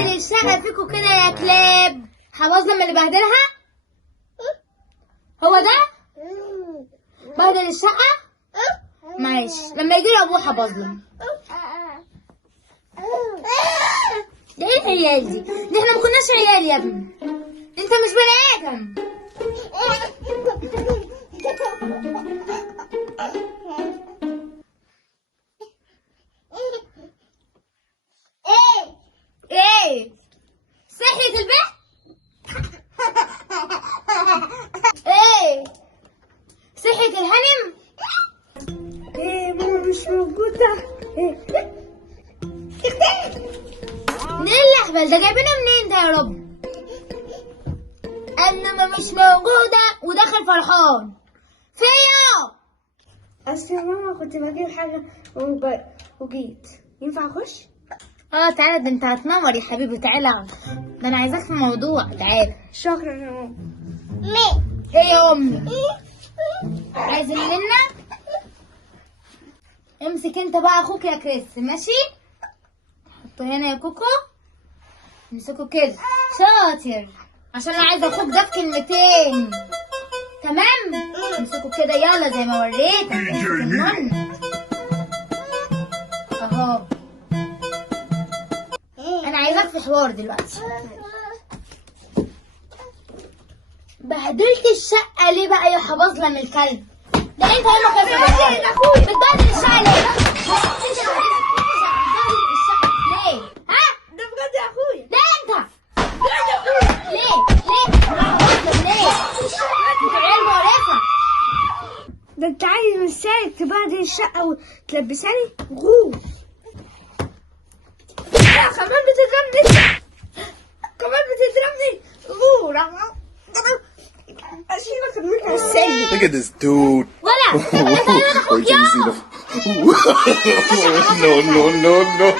بهدل الشقة فيكوا كده يا كلاب. هبظلم اللي بهدلها هو ده. بهدل الشقة ماشي، لما يجي له ابوه هبظلم. ده ايه العيال دي؟ احنا ما كناش عيال يا ابني، انت مش بني ادم. ايه صحيت البيت؟ ايه صحيت الهنم؟ ايه ماما مش موجودة. منين الاهبل ده؟ جايبينه منين ده يا رب؟ انما مش موجودة وداخل فرحان فيا. اصل يا ماما كنت بجيب حاجة وجيت. ينفع اخش؟ تعالى، ده انت هتنور يا حبيبي. تعالى ده انا عايزاك في موضوع. تعالى. شكرا يا ماما. ايه يا امي؟ عايز لنا؟ امسك انت بقى اخوك يا كريس، ماشي؟ حطه هنا يا كوكو. امسكه كده شاطر، عشان انا عايزه اخوك ده بكلمتين. تمام؟ امسكه كده يلا زي ما وريتك. اهو. انا عايزاك في حوار دلوقتي. بهدلت الشقه ليه بقى يا حبظلم الكلب ده؟ انت يومك يا اخويا بتبهدل الشقه ليه؟ ليه؟ ها؟ ده بجد يا اخويا. ده انت ليه؟ ليه؟ انت عيال مقرفه. ده انت عايز من سالك تبهدل الشقة وتلبساني غول. لا كمان بتضربني، كمان بتضربني غول. اشيلك منها السيد. Look at this dude. ولا Wait till you see the. No, no, no, no.